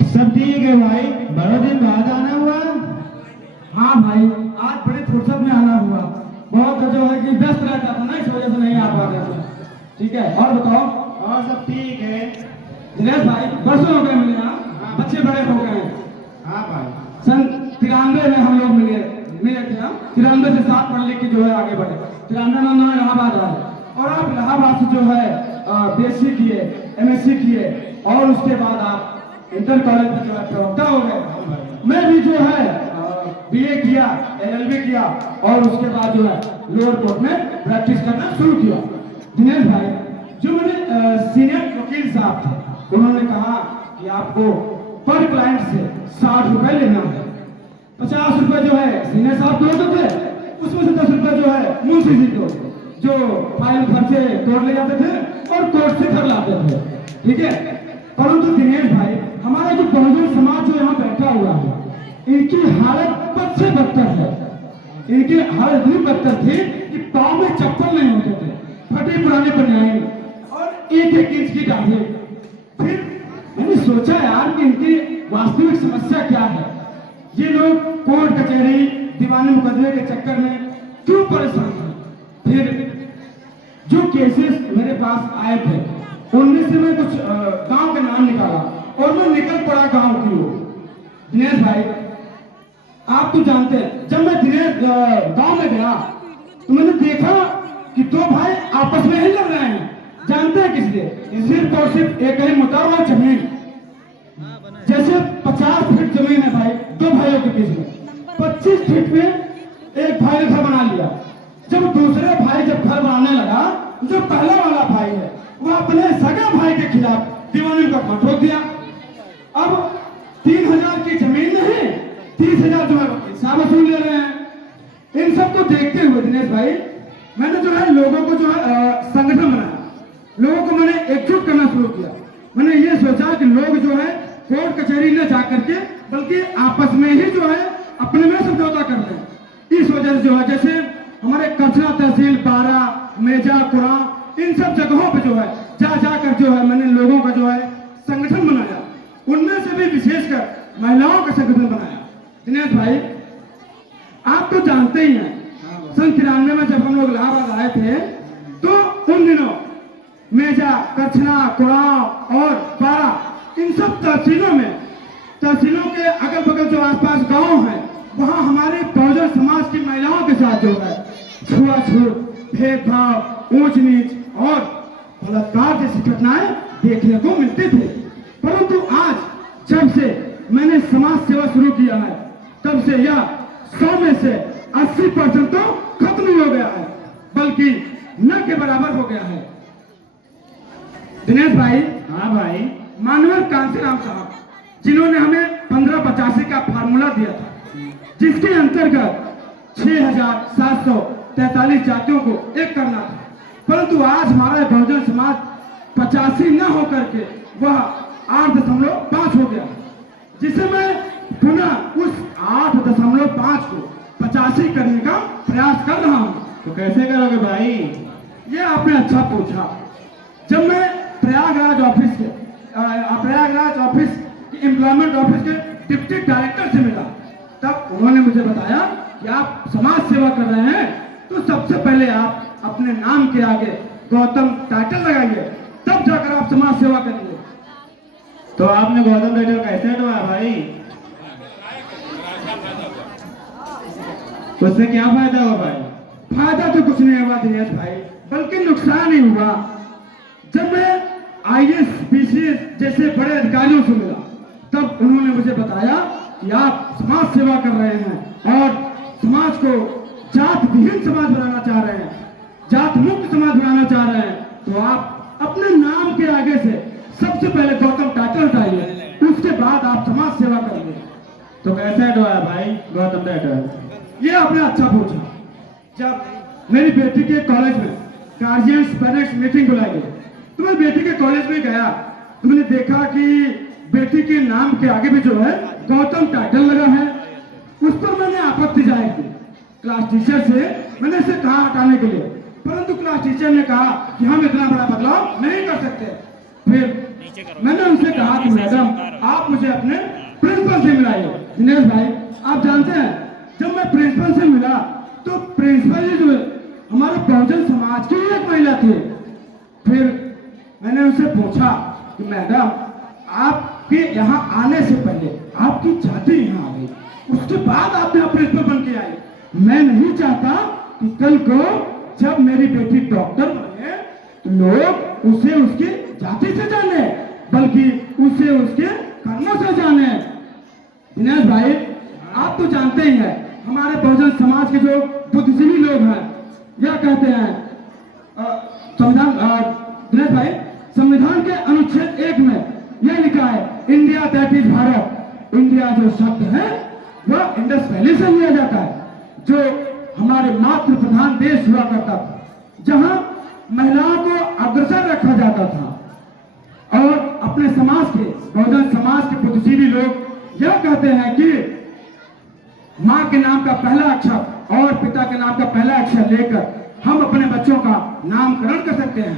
सब ठीक है भाई, बड़े दिन बाद आना हुआ। हाँ भाई, आज बड़ी फुर्सत में आना हुआ। बहुत जो है कि व्यस्त रहता था ना, इस वजह से नहीं आ पा रहा था। ठीक है, और बताओ। और सब ठीक है। दिनेश भाई, बरसों हो गए मिले। यहाँ बच्चे बड़े हो गए हैं। हाँ भाई। सन 93 में हम लोग मिले थे। हम 93 से 7 पढ़ लिख के जो है आगे बढ़े। 93 में हम इलाहाबाद आए और आप इलाहाबाद से जो है BSc किए, MSc किए और उसके बाद आप इंटर कॉलेज में जो है प्रवक्ता हो गए। मैं भी जो है BA किया, LLB किया और उसके बाद जो है लोअर कोर्ट में प्रैक्टिस करना शुरू किया। दिनेश भाई, जो मेरे सीनियर वकील साहब थे, उन्होंने कहा कि आपको पर क्लाइंट से 60 रुपए लेना है। 50 रुपए जो है सीनियर साहब को होते थे, उसमें से 10 रुपए जो है मुंशी जी को, जो फाइल घर से तोड़ ले जाते थे और कोर्ट से घर लाते थे। ठीक है, परंतु दिनेश भाई, हमारा जो बहुजन समाज जो यहाँ बैठा हुआ है, इनकी हालत बद से बदतर है। इनकी हालत इतनी बदतर थी कि पाँव में चप्पल नहीं होते थे, फटे पुराने बनियान और 1-1 इंच की दाढ़ी। फिर मैंने सोचा यार कि इनकी वास्तविक समस्या क्या है। ये लोग कोर्ट कचहरी दीवानी मुकदमे के चक्कर में क्यों परेशान हैं। फिर जो केसेस मेरे पास आए थे, उनमें से मैं कुछ गांव के नाम निकाला और मैं निकल पड़ा गांव की ओर। दिनेश भाई, आप तो जानते हैं, जब मैं दिनेश गांव में गया तो मैंने देखा कि 2 भाई आपस में ही लड़ रहे हैं। जानते हैं किस लिए? सिर्फ और सिर्फ एक ही मुद्दा हुआ, जमीन। जैसे 50 फीट जमीन है भाई 2 भाइयों के बीच में। 25 फीट में एक भाई ने घर बना लिया। जब दूसरे भाई जब घर बनाने लगा, जो पहला वाला भाई है वह अपने सगे भाई के खिलाफ दीवानी मुकदमा ठोक दिया। अब 3000 की जमीन नहीं, 30,000 जो है साहब वसूल ले रहे हैं। इन सबको देखते हुए दिनेश भाई, मैंने जो है लोगों को जो है संगठन बनाया। लोगों को मैंने एकजुट करना शुरू किया। मैंने ये सोचा कि लोग जो है कोर्ट कचहरी न जा करके बल्कि आपस में ही जो है अपने में समझौता कर लें। इस वजह से जो है, जैसे हमारे कचरा तहसील, बारा, मेजा, कुरा, इन सब जगहों पे जो है जा कर जो है मैंने लोगों का जो है संगठन बनाया। उनमें से भी विशेषकर महिलाओं का संगठन बनाया। दिनेश भाई, आप तो जानते ही हैं, सन 93 में जब हम लोग इलाहाबाद आए थे तो उन दिनों मेजा, कचना, कुराव और बारा, इन सब तहसीलों के अगल बगल जो आसपास गांव हैं, वहां हमारे बहुजन समाज की महिलाओं के साथ जो है छुआछूत, भेदभाव, ऊंच नीच और बलात्कार जैसी घटनाएं देखने को मिलती थी। परंतु आज जब से मैंने समाज सेवा शुरू किया है, तब से यह 100 में से 80% तो खत्म हो गया है, बल्कि न के बराबर हो गया है। दिनेश भाई। हाँ भाई। मानवेंद्र कांशीराम साहब, जिन्होंने हमें 1585 का फार्मूला दिया था, जिसके अंतर्गत 6743 जातियों को एक करना था, परंतु आज हमारा बहुजन समाज 85 न होकर के वह 8.5 हो गया, जिसे मैं पुनः उस 8.5 को 85 करने का प्रयास कर रहा हूँ। तो कैसे करोगे भाई? ये आपने अच्छा पूछा। जब मैं प्रयागराज ऑफिस एम्प्लॉयमेंट ऑफिस के डिप्टी डायरेक्टर से मिला, तब उन्होंने मुझे बताया कि आप समाज सेवा कर रहे हैं, तो सबसे पहले आप अपने नाम के आगे गौतम टाइटल लगाइए, तब जाकर आप समाज सेवा करिए। तो आपने गौतम टाइटल कैसे हटवाया भाई? उससे क्या फायदा हुआ भाई? फायदा तो कुछ नहीं हुआ दिनेश भाई, बल्कि नुकसान ही हुआ। जब मैं IAS, BCS जैसे बड़े अधिकारियों से मिला, तब उन्होंने मुझे बताया कि आप समाज सेवा कर रहे हैं और समाज को जात विहीन समाज बनाना चाह रहे हैं, जात मुक्त समाज बनाना चाह रहे हैं, तो आप अपने नाम के आगे से सबसे पहले गौतम टाइटल हटाइए, उसके बाद आप समाज सेवा करिए। तो कैसे हटवाया भाई गौतम टाइटल? ये आपने अच्छा पूछा। जब मेरी बेटी के कॉलेज में गार्जियंस पेरेंट्स मीटिंग बुलाई गई, तो मैं बेटी के कॉलेज में गया तो मैंने देखा कि बेटी के नाम के आगे भी जो है गौतम टाइटल लगा है। उस पर मैंने आपत्ति जाहिर की। क्लास टीचर से मैंने इसे कहा हटाने के लिए, परंतु क्लास टीचर ने कहा कि हम इतना बड़ा बदलाव नहीं कर सकते। फिर मैंने उनसे कहा कि मैडम, आप आप मुझे अपने प्रिंसिपल से मिलाइए। दिनेश भाई, आप जानते हैं जब मैं प्रिंसिपल से मिला तो प्रिंसिपल जी जो हमारे बहुजन समाज की एक महिला थी। फिर मैंने उनसे पूछा कि मैडम, आपके यहाँ आने से पहले आपकी जाति यहाँ आ गई, उसके बाद आप यहाँ प्रिंसिपल बन के आई। मैं नहीं चाहता कि कल को जब मेरी बेटी डॉक्टर बने तो लोग उसे उसकी जाति से जाने, बल्कि उसे उसके कर्मों से जाने। दिनेश भाई, आप तो जानते ही हैं हमारे बहुजन समाज के जो बुद्धिजीवी लोग हैं यह कहते हैं संविधान, दिनेश भाई, संविधान के अनुच्छेद 1 में यह लिखा है, India that is Bharat. India जो शब्द है वह इंडस वैली से लिया जाता है, जो हमारे मातृ प्रधान देश हुआ करता था, जहां महिलाओं को अग्रसर रखा जाता था। और अपने समाज के, बहुजन समाज के बुद्धिजीवी लोग यह कहते हैं कि मां के नाम का पहला अक्षर और पिता के नाम का पहला अक्षर लेकर हम अपने बच्चों का नामकरण कर सकते हैं।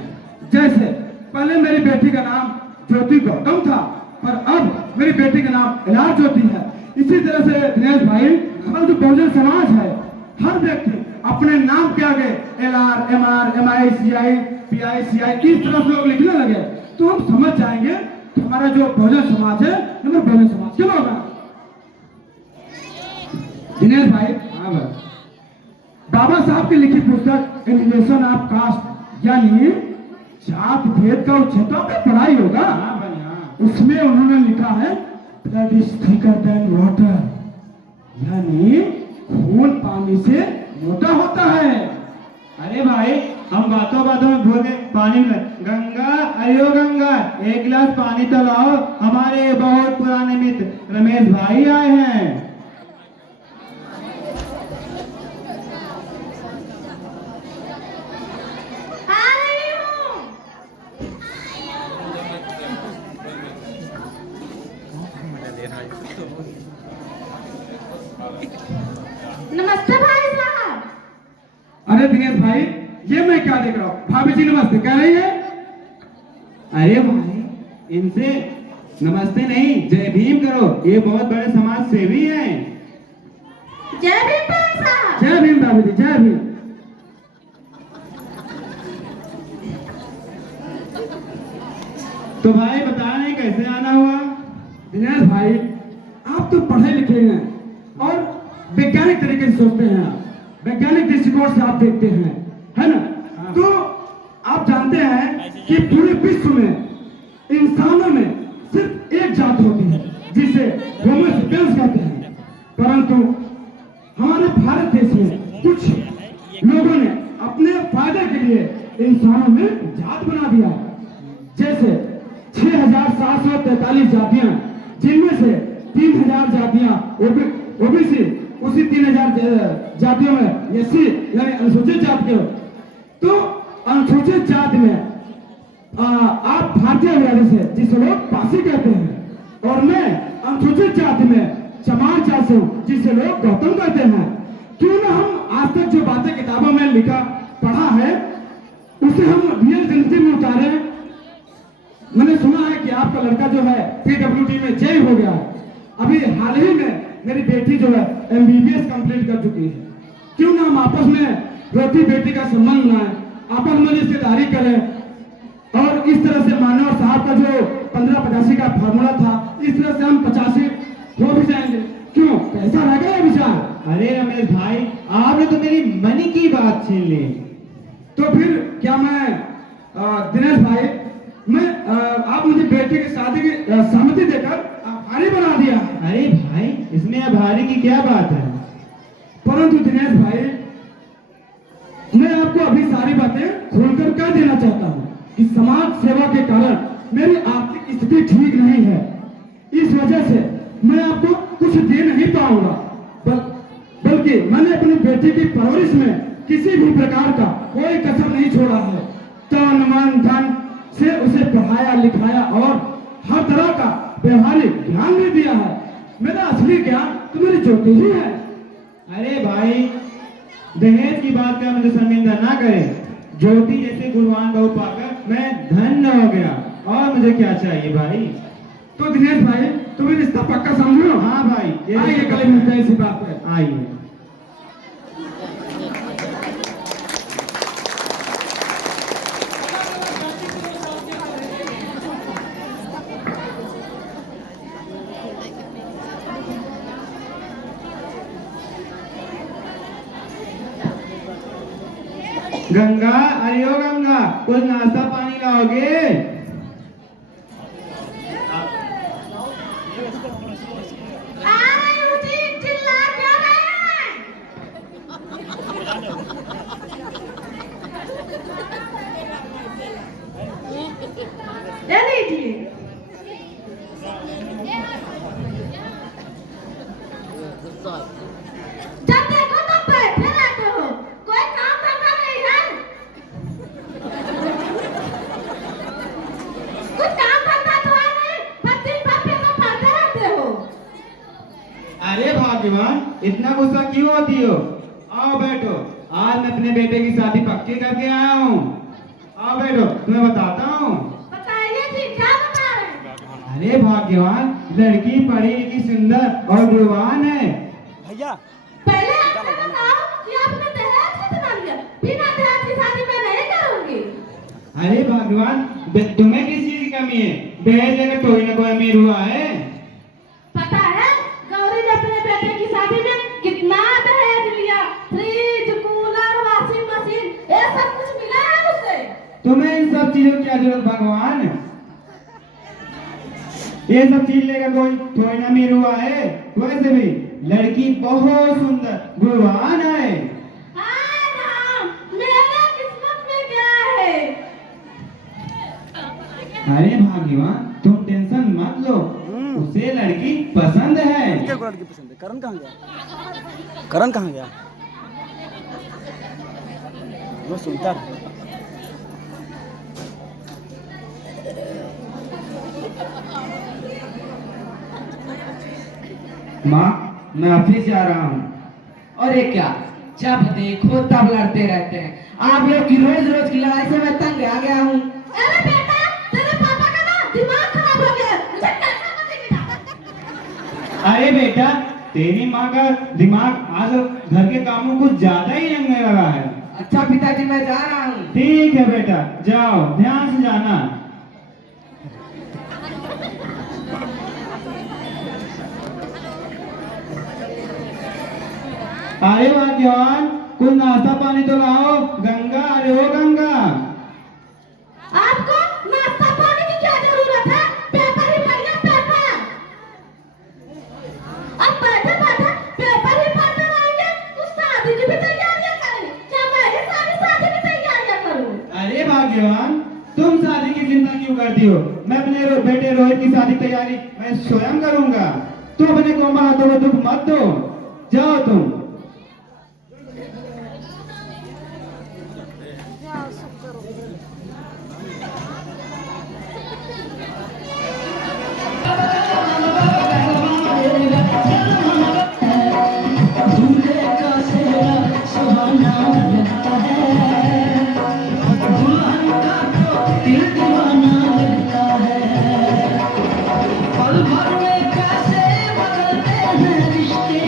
जैसे पहले मेरी बेटी का नाम ज्योति गौतम था, पर अब मेरी बेटी का नाम इलार ज्योति है। इसी तरह से दिनेश भाई, हमारा जो बहुजन समाज है, हर व्यक्ति अपने नाम के आगे LR, MR, MI, CI, PI, CI इस तरह से लोग लिखने लगे तो हम समझ जाएंगे कि हमारा जो बहुजन समाज है हमारे बहुजन समाज के लोग हैं। दिनेश भाई, हाँ भाई, बाबा साहब की लिखी पुस्तक एलिवेशन ऑफ कास्ट यानी जात भेद का उच्छेद आपने पढ़ाई होगा। उसमें उन्होंने लिखा है blood is thicker than water, यानी खून पानी से मोटा होता है। अरे भाई, हम बातों बातों में भूल गए पानी में। गंगा, अयो गंगा, एक गिलास पानी तो लाओ, हमारे बहुत पुराने मित्र रमेश भाई आए हैं। नमस्ते भाई साहब। अरे दिनेश भाई, ये मैं क्या देख रहा हूँ? भाभी जी नमस्ते कह रही है। अरे भाई, इनसे नमस्ते नहीं जय भीम करो, ये बहुत बड़े समाज सेवी हैं। जय भीम भाई साहब। जय भीम भाभी जी, जय भीम। तो भाई बताएं कैसे आना हुआ? दिनेश भाई, आप तो पढ़े लिखे हैं और वैज्ञानिक तरीके से सोचते हैं, वैज्ञानिक दृष्टिकोण से आप देखते हैं, है ना? तो आप जानते हैं कि पूरे विश्व में इंसानों में सिर्फ एक जात होती है जिसे होमो सेपियंस कहते हैं, परंतु हमारे भारत देश में कुछ लोगों ने अपने फायदे के लिए इंसानों में जात बना दिया है। जैसे 6,743 जातियां, जिनमें से 3,000 जातियां ओबीसी, उसी 3,000 जातियों में एससी यानी अनुसूचित जात के हो। तो अनुसूचित जाति में आप भारतीय अभियान से जिसे लोग पासी कहते हैं, और मैं अनुसूचित जाति में चमार जात हूँ जिसे लोग गौतम कहते हैं। क्यों ना हम आज तक जो बातें किताबों में लिखा पढ़ा है उसे हम रियल जिंदगी में उतारे। मैंने सुना है कि आपका लड़का जो है PWD में जय हो गया है। अभी हाल ही में मेरी बेटी जो है MBBS कंप्लीट कर चुकी है। क्यों ना हम आपस में रोटी बेटी का संबंध बनाएं, आपस में रिश्तेदारी करें और इस तरह से मानव साहब का जो 1585 का फार्मूला था, इस तरह से हम 85 हो भी जाएंगे। क्यों, कैसा रह गया विचार? अरे रमेश भाई, आपने तो मेरी मनी की बात छीन ली। तो फिर क्या मैं दिनेश भाई, मैं आप मुझे बेटे की शादी की सहमति देकर आभारी बना दिया। अरे भाई, इसमें आभारी की क्या बात है? परंतु दिनेश भाई, मैं आपको अभी सारी बातें खोलकर कह देना चाहता हूँ कि समाज सेवा के कारण मेरी आर्थिक स्थिति ठीक नहीं है। इस वजह से मैं आपको कुछ दे नहीं पाऊंगा, बल्कि मैंने अपनी बेटी की परवरिश में किसी भी प्रकार का कोई कसर नहीं छोड़ा है। तन मन धन से उसे पढ़ाया लिखाया और हर तरह का व्यवहारिक ज्ञान भी दिया है। मेरा असली ज्ञान तो मेरी ज्योति ही है। अरे भाई, दहेज की बात का मुझे शर्मिंदा ना करें। ज्योति जैसे गुणवान बहू पाकर मैं धन्य हो गया, और मुझे क्या चाहिए भाई? तो दिनेश भाई तुम भी रिश्ता पक्का समझो। हाँ भाई, आइए कल मिलते हैं इसी बात पे। आइए। गंगा, अरे ओ गंगा, कुछ नाश्ता पानी लाओगे? आ रही हूँ जी, चिल्ला क्यों रहे हैं? ये लीजिए। जब देखो तब बैठे रहते हो, कोई काम धंधा नहीं है? कुछ काम धंधा तो है नहीं, बस दिन भर पेपर पढ़ते रहते हो। अरे भाग्यवान, इतना गुस्सा क्यों होती हो? आओ बैठो, आज मैं अपने बेटे की शादी पक्की करके आया हूँ। आओ बैठो, तुम्हें बताता हूँ। बताइए जी, क्या बता रहे हैं? अरे भाग्यवान, लड़की पढ़ी लिखी सुंदर और गुणवान है। पहले आप ये बताओ कि आपने दहेज कितना लिया? बिना दहेज की शादी मैं नहीं करूंगी। अरे भगवान, तुम्हें किस चीज की कमी है? दहेज लेकर कोई ना कोई अमीर हुआ है। पता है गौरी ने अपने बेटे की शादी में कितना दहेज लिया? फ्रिज, कूलर, वॉशिंग मशीन, ये सब कुछ मिला है उसे। तुम्हें इन सब चीजों की क्या जरूरत भगवान? ये सब चीज लेकर कोई थोड़ी ना अमीर हुआ है। वैसे भी लड़की बहुत सुंदर गुणवान है। हाँ हाँ, मेरे किस्मत में क्या है? अरे भाग्यवान, तुम टेंशन मत लो, उसे लड़की पसंद है। क्या को लड़की पसंद है? करण कहाँ गया? करण कहाँ गया? वो सुनता है। माँ, मैं ऑफिस जा रहा हूँ। अरे क्या, जब देखो तब लड़ते रहते हैं। आप लोग की रोज रोज की लड़ाई से मैं तंग आ गया हूँ। अरे बेटा, तेरे पापा का ना दिमाग खराब हो गया, मुझे टेंशन मत देना। अरे बेटा, तेरी माँ का दिमाग आज घर के कामों कुछ ज्यादा ही रंगने लगा है। अच्छा पिताजी, मैं जा रहा हूँ। ठीक है बेटा, जाओ, ध्यान से जाना। अरे भाग्यवान, कुछ नाश्ता पानी तो लाओ। गंगा, अरे ओ गंगा। आपको नाश्ता पानी की क्या जरूरत है? पेपर ही पढ़िए, पेपर। अब बैठे बैठे पेपर ही पढ़ते रहेंगे, तो शादी की भी तैयारियां करें। क्या मैं ही शादी की तैयारियां करूं? अरे भाग्यवान, तुम शादी की चिंता क्यों करती हो? मैं अपने बेटे रोहित की शादी तैयारी मैं स्वयं करूंगा। तुम अपने कोमल हाथों को दुख मत दो, जाओ तुम। पल भर में कैसे बदलते हैं रिश्ते।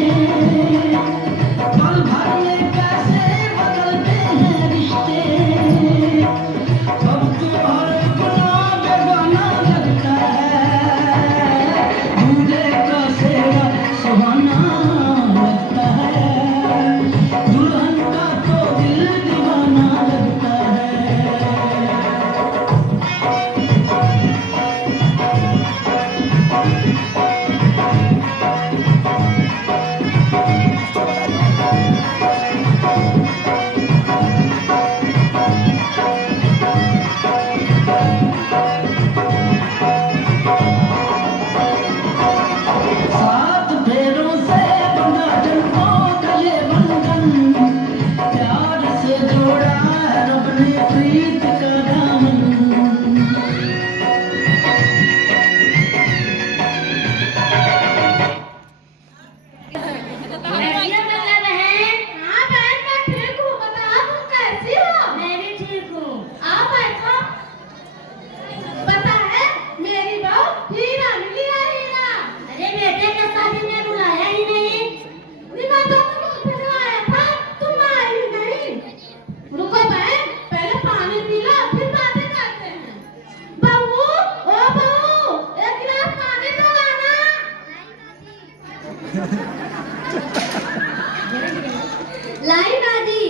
लाई दादी।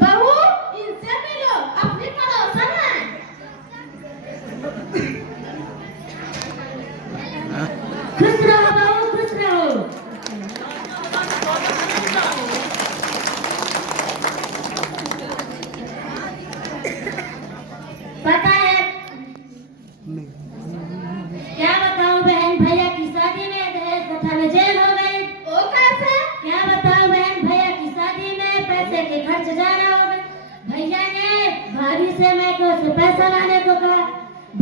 बहू इनसे मिलो, अपनी पड़ोसन है। खुश रहो बहू, खुश रहो। पता है क्या बताऊं बहन, भैया की शादी में दहेज प्रथा में जेल हो गई। ओ कैसे? क्या बताऊं बहन, भैया की शादी में पैसे के खर्च ज्यादा हो गए। भैया ने भाभी से मैं को से पैसा लाने को कहा,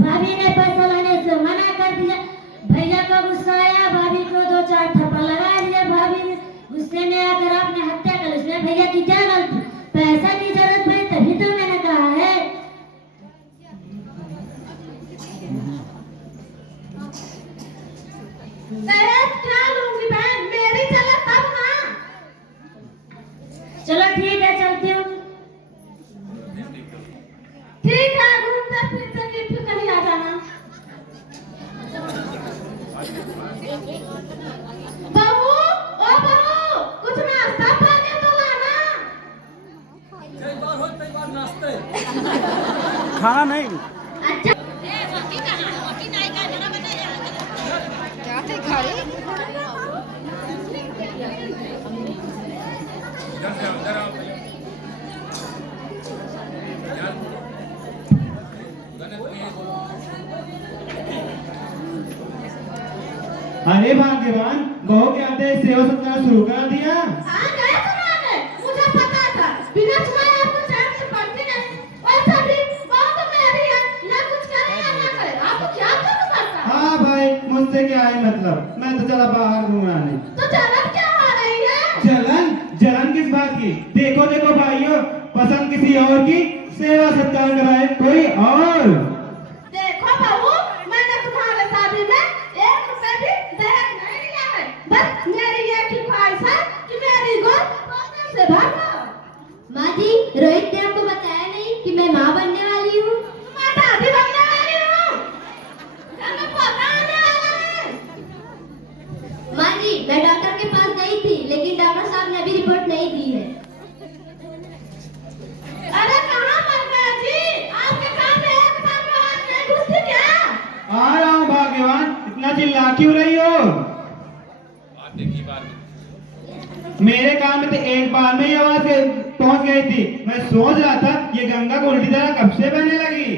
भाभी ने पैसा लाने से मना कर दिया। भैया को गुस्सा आया, भाभी को 2-4 थप्पड़ लगा दिया। भाभी ने गुस्से में आकर आपने हत्या कर ली। उसमें भैया की क्या गलती? पैसा की जरूरत पड़ी तभी तो मैंने कहा है। दहेज क्या लूंगी बहन, मेरी चले तब ना। चलो ठीक है, चलती हूँ। ठीक है, घूमते फिरते फिर कहीं आ जाना। बहू, ओ बहू, कुछ नाश्ता पानी तो लाना। खाना नहीं। अच्छा अरे भाग्यवान, बहू के आते सेवा सत्कार शुरू कर दिया। हाँ गए तुम्हारे, मुझे पता था। बिना छुए आपको चैन से पड़ती नहीं। वैसे भी बहू तो मेरी है, ना कुछ करे या ना करे, आपको क्या करना पड़ता? हाँ भाई, मुझसे क्या है मतलब, मैं तो चला बाहर घूमने। तो जलन क्या हो रही है? जलन? जलन किस बात की? देखो देखो भाइयों, पसंद किसी और की, सेवा सत्कार कराए कोई और। देखो बहू, मैंने तुम्हारे शादी में 1 रुपए भी दहेज नहीं लिया है। बस मेरी एक ही ख्वाहिश है कि मेरी गोद सोने से भर लो। माँ जी, रोहित ने आपको बताया नहीं कि मैं माँ बनने वाली हूँ। मैं दादी बनने वाली हूँ। घर में पोता आने वाला है। माँ जी, मैं डॉक्टर के पास गई थी, लेकिन डॉक्टर साहब ने अभी रिपोर्ट नहीं दी है। अरे कहाँ मर गए जी? आपके कान में एक बार में आवाज नहीं घुसती क्या? आ रहा हूँ भाग्यवान, इतना चिल्ला क्यों रही हो? मेरे कान में तो एक बार में ही आवाज पहुंच गई थी। मैं सोच रहा था ये गंगा को उल्टी तरह कब से बहने लगी।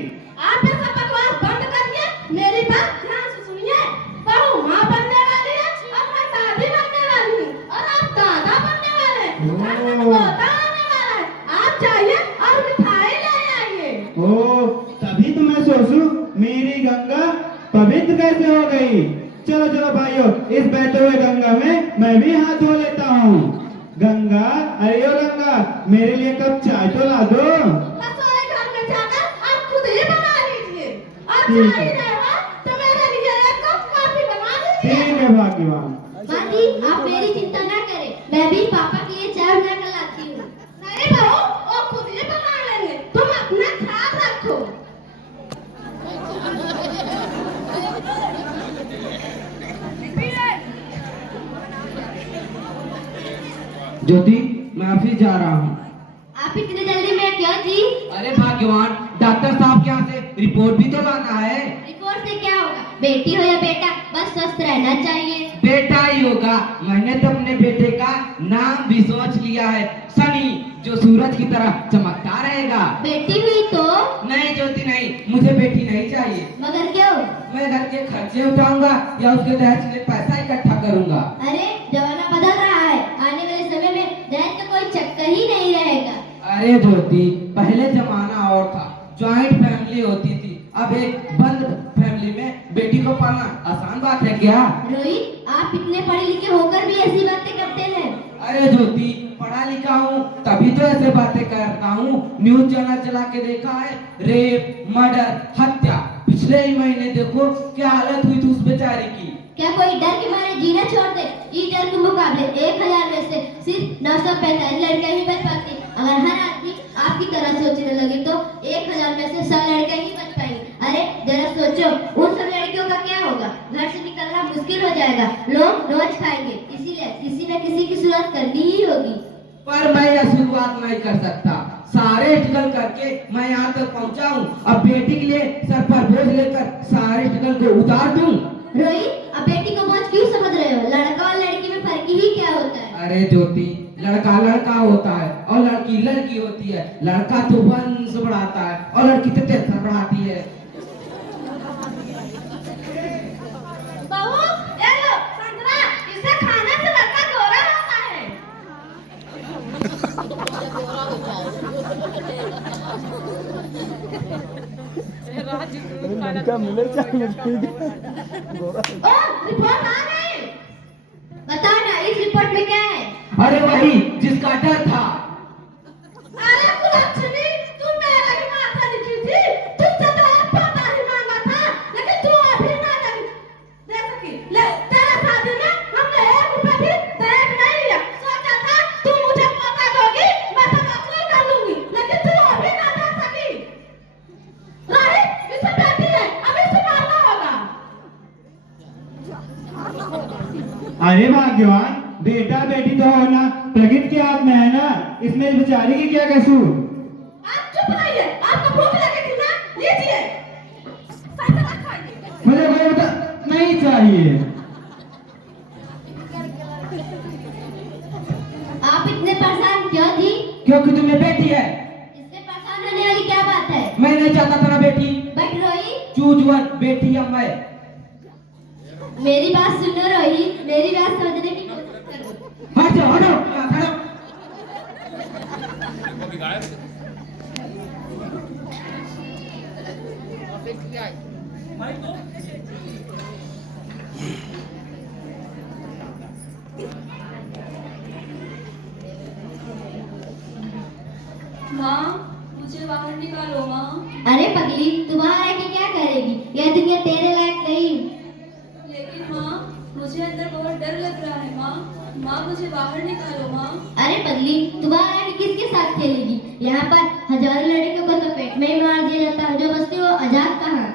आप ये सब बकवास बंद करिए, मेरी बात ध्यान से सुनिए। बहू माँ बनने वाली है और मैं दादी बनने वाली हूँ और आप दादा बनने वाले हैं। घर में पोता आने वाला है। आप जाइए और मिठाई ले आइए। ओ, तभी तो मैं सोचूं मेरी गंगा पवित्र कैसे हो गई। चलो चलो भाइयों, इस बहते हुए गंगा में मैं भी हाथ धो लेता हूँ। गंगा, अरे ओ गंगा, मेरे लिए कप चाय तो ला दो। रसोई घर में जाकर आप खुद ही बना लीजिए और चाय नहीं हो तो मेरे लिए एक कप कॉफी बना लीजिए। ठीक है भाग्यवान। माँ जी, आप मेरी चिंता ना करें, मैं भी पापा के लिए चाय बना कर लाती हूँ। नहीं बहू, वो खुद ही बना लेंगे, तुम अपना ख्याल रखो। ज्योति, मैं ऑफिस जा रहा हूँ। आप इतनी जल्दी में क्यों जी? अरे भाग्यवान, डॉक्टर साहब के यहाँ से रिपोर्ट भी तो लाना है। रिपोर्ट से क्या होगा? बेटी हो या बेटा, बस स्वस्थ रहना चाहिए। बेटा ही होगा। मैंने तो अपने बेटे का नाम भी सोच लिया है, सनी, जो सूरज की तरह चमकता रहेगा। बेटी हुई तो? नहीं ज्योति नहीं, मुझे बेटी नहीं चाहिए। मगर क्यों? मैं घर के खर्चे उठाऊंगा या उसके दहेज के लिए पैसा इकट्ठा करूंगा। अरे जमाना बदल रहा है, आने वाले समय में दहेज का कोई चक्कर ही नहीं रहेगा। अरे ज्योति, पहले जमाना और था, जॉइंट फैमिली होती थी। अब एक बंद फैमिली में बेटी को पालना आसान बात है क्या? रोहित, आप इतने पढ़े लिखे होकर भी ऐसी बातें करते हैं। अरे ज्योति, पढ़ा लिखा हूँ तभी तो ऐसे बातें करता हूँ। न्यूज चैनल चला के देखा है, रेप, मर्डर, हत्या। पिछले ही महीने देखो क्या हालत हुई थी उस बेचारी की। क्या कोई डर के मारे जीना छोड़ दे? इस डर के मुकाबले 1000 में से सिर्फ 945 लड़कियां ही बच पाती। अगर हर आदमी आपकी तरह सोचने लगे तो 1000 में से 100 लड़कियां ही बच पाएंगी। अरे जरा सोचो, उन सब लड़कियों का क्या होगा? घर से निकलना मुश्किल हो जाएगा, लोग रोज खाएंगे। इसीलिए किसी न किसी की शुरुआत करनी ही होगी। पर मैं यह शुरुआत नहीं कर सकता। सारे स्ट्रगल करके मैं यहाँ तक पहुँचा हूँ। अब बेटी के लिए सर पर बोझ लेकर सारे स्ट्रगल को उतार दूँ। रोहित, अब बेटी को बोझ क्यों समझ रहे हो? लड़का और लड़की में फर्क ही क्या होता है? अरे ज्योति, लड़का लड़का होता है और लड़की लड़की होती है। लड़का तो वंश बढ़ाता है और लड़की तो टेंशन बढ़ाती है। बहू, ये लो संतरा, इसे खाने से लड़का गोरा होता है। ओ, रिपोर्ट आ गई। बताओ ना, इस रिपोर्ट में क्या है? अरे वही जिसका डर था। अरे कुलच्छनी, तू मेरा ही माथा लिखी थी। तुझसे तो एक पता ही मांगा था, लेकिन तू अभी ना दे सकी। तेरे शादी में हमने एक रुपया भी दहेज नहीं लिया। सोचा था तू मुझे पता दोगी, मैं सब वसूल कर लूंगी, लेकिन तू अभी ना दे सकी। रोहित, इसे बेटी है, अभी इसे मारना होगा। अरे भाग्यवान, बेटा बेटी तो होना प्रगति के हाथ में है ना, इसमें इस बेचारी की क्या कसूर? आप चुप रहिए, आपको भूख लगी थी ना, लीजिए। संतरा खाइए। मुझे कोई बता नहीं चाहिए। आप इतने परेशान क्यों थी? क्योंकि तुम्हें बेटी है। इससे परेशान होने वाली क्या बात है? मैं नहीं चाहता था ना बेटी। बट रोहित, चूज वन, बेटी या मैं। मेरी बात सुनो रोहित, मेरी बात समझने की कोशिश करो। हट जाओ, हटो, हटो। माँ, मुझे बाहर निकालो माँ। अरे पगली, तू बाहर आके क्या करेगी? यह दुनिया तेरे लायक नहीं। लेकिन माँ, मुझे अंदर बहुत डर लग रहा है माँ। माँ, मुझे बाहर निकालो माँ। अरे पगली, तू बाहर आके किसके साथ खेलेगी? यहाँ पर हजारों लड़कियों को तो पेट में ही मार दिया जाता है, जो बचती वो आजाद कहाँ?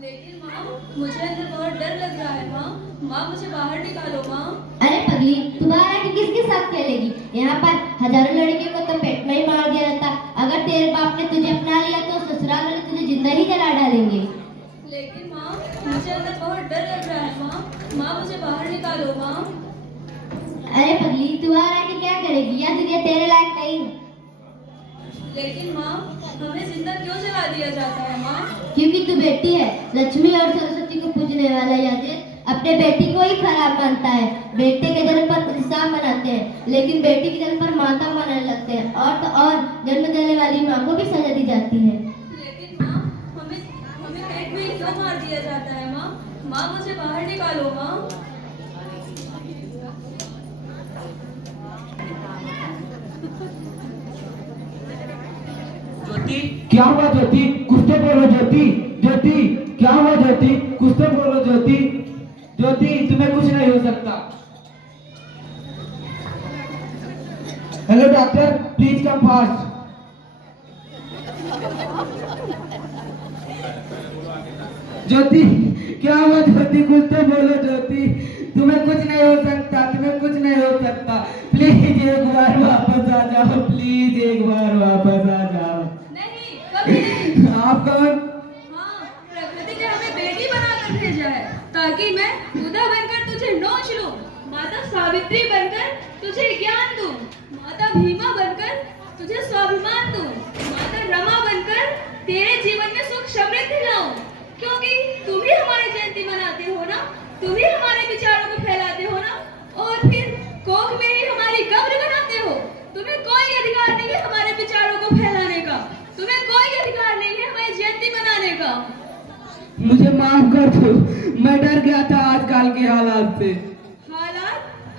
लेकिन माँ, मुझे अंदर बहुत डर लग रहा है माँ। माँ, मुझे बाहर निकालो माँ। अरे पगली, तू बाहर आके किसके साथ खेलेगी? यहाँ पर हजारों लड़कियों को तो पेट में ही मार दिया जाता है। अगर तेरे बाप ने तुझे अपना लिया तो ससुराल वाले तुझे जिंदा ही जला डालेंगे। लेकिन माँ, मुझे अंदर बहुत डर लग रहा है माँ। माँ, मुझे बाहर निकालो माँ। अरे पगली, तू बाहर आके क्या करेगी? यह दुनिया तेरे लायक नहीं। लेकिन माँ, हमें जिंदा क्यों जला दिया जाता है माँ? क्योंकि तू बेटी है। लक्ष्मी और सरस्वती को पूजने वाला यह देश अपने बेटी को ही खराब मानता है। बेटे के जन्म पर हिसाब मनाते हैं, लेकिन बेटी के जन्म पर माता मनाने लगते हैं। और तो और जन्म देने वाली माँ को भी सजा दी जाती है। लेकिन माँ, हमें पेट में क्यों मार दिया जाता है माँ? माँ, मुझे बाहर निकालो माँ। ज्योति, क्या हुआ ज्योति? कुछ तो बोलो ज्योति। ज्योति, क्या हुआ ज्योति? कुछ तो बोलो ज्योति। ज्योति, तुम्हें कुछ नहीं हो सकता। Hello doctor, please come fast. Jyoti, क्या हुआ ज्योति? कुछ तो बोलो ज्योति। तुम्हें कुछ नहीं हो सकता, तुम्हें कुछ नहीं हो सकता। प्लीज एक बार वापस आ जाओ, प्लीज एक बार वापस आ जाओ। नहीं, कभी नहीं। आप कौन? हाँ, प्रकृति ने हमें बेटी बनाकर भेजा है ताकि मैं खुदा बनकर तुझे नोच लूं, माता सावित्री बनकर तुझे ज्ञान दूं, माता भीमा बनकर तुझे स्वाभिमान दूं, माता रमा बनकर तेरे जीवन में सुख समृद्धि लाऊं। क्योंकि तुम ही हमारी जयंती मनाते हो ना, तुम ही हमारे विचारों को फैलाते हो ना, और फिर कोख में ही हमारी कब्र बनाते हो। तुम्हें कोई अधिकार नहीं है हमारे विचारों को फैलाने का, तुम्हें कोई अधिकार नहीं है हमारी जयंती मनाने का। मुझे माफ कर दो, मैं डर गया था आजकल के हालात से।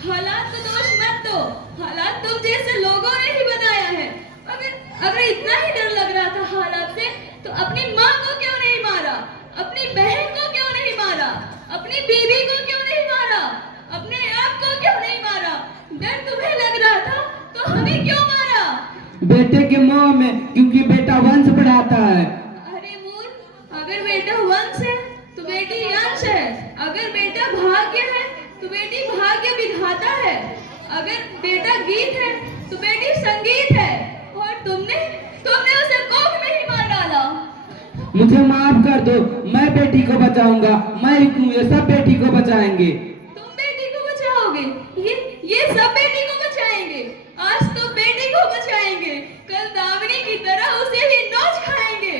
हालात को दोष मत दो, हालात तुम जैसे लोगों ने ही बनाया है। अगर इतना ही डर लग रहा था हालात से, तो अपनी माँ को क्यों नहीं मारा, अपनी बहन को क्यों नहीं मारा, अपनी बीवी को क्यों नहीं मारा, अपने आप को क्यों नहीं मारा? डर तुम्हें लग रहा था तो हमें क्यों मारा? बेटे के मोह में, क्योंकि बेटा वंश बढ़ाता है। अरे मूर्ख, अगर बेटा वंश है तो बेटी अंश है, अगर बेटा भाग्य है तो बेटी भाग्य विधाता है। अगर बेटा गीत है तो बेटी संगीत है, और तुमने तुमने उसे कोख में ही मार डाला। मुझे माफ कर दो, मैं बेटी को बचाऊंगा, मैं ही हूँ, ये सब बेटी को बचाएंगे। तुम बेटी को बचाओगे? ये सब बेटी को बचाएंगे। आज तो बेटी को बचाएंगे, कल दामिनी की तरह उसे ही नोच खाएंगे।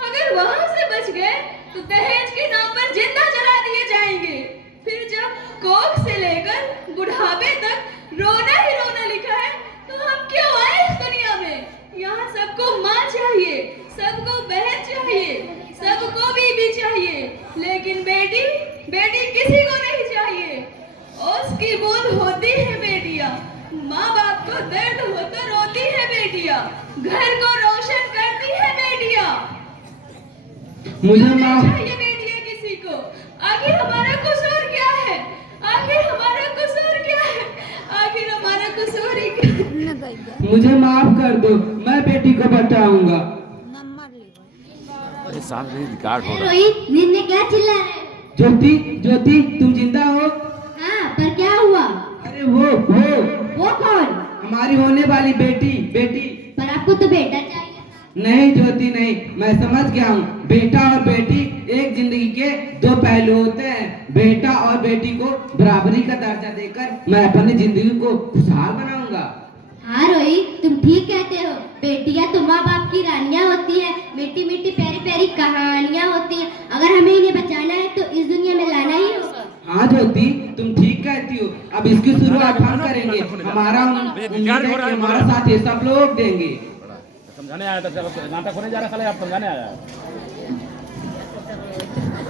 अगर वहां से बच गए तो दहेज के नाम पर जिंदा जला दिए जाएंगे। फिर जब कोख से लेकर बुढ़ापे तक रोना ही रोना लिखा है तो हम क्यों आए इस दुनिया में? यहाँ सबको माँ चाहिए, सबको बहन चाहिए, सबको बीबी चाहिए, लेकिन बेटी बेटी किसी को नहीं चाहिए। उसकी बूंद होती है बेटियां, माँ बाप को दर्द हो तो रोती है बेटियां, घर को रोशन करती है बेटियां। मुझे क्यों नहीं माफ चाहिए बेटियां किसी को? आखिर हमारा कसूर क्या है? आखिर हमारा कसूर क्या है? आखिर हमारा कसूर ही क्या है? मुझे माफ कर दो, मैं बेटी को बचाऊंगा। अरे साहब ये रिकॉर्ड हो रहा है। रोहित, नींद में क्या चिल्ला रहे हो? ज्योति, ज्योति तुम जिंदा हो? हाँ, पर क्या हुआ? अरे वो वो कौन? हमारी होने वाली बेटी। पर आपको तो बेटा चाहिए था। नहीं ज्योति नहीं, मैं समझ गया हूँ, बेटा और बेटी एक जिंदगी के दो पहलू होते हैं। बेटा और बेटी को बराबरी का दर्जा देकर मैं अपनी जिंदगी को खुशहाल बनाऊंगा। हाँ रोहित, तुम ठीक कहते हो। बेटियां तो माँ बाप की रानियां होती है, मीठी मीठी प्यारी प्यारी कहानियां होती हैं। अगर हमें इन्हें बचाना है तो इस दुनिया में लाना ही होगा। हाँ ज्योति तुम ठीक कहती हो, अब इसकी शुरुआत हम करेंगे। हमारा उम्मीद है कि हमारा साथ ये सब लोग देंगे। समझाने आया था, नाटक होने जा रहा है, आप समझाने आया है।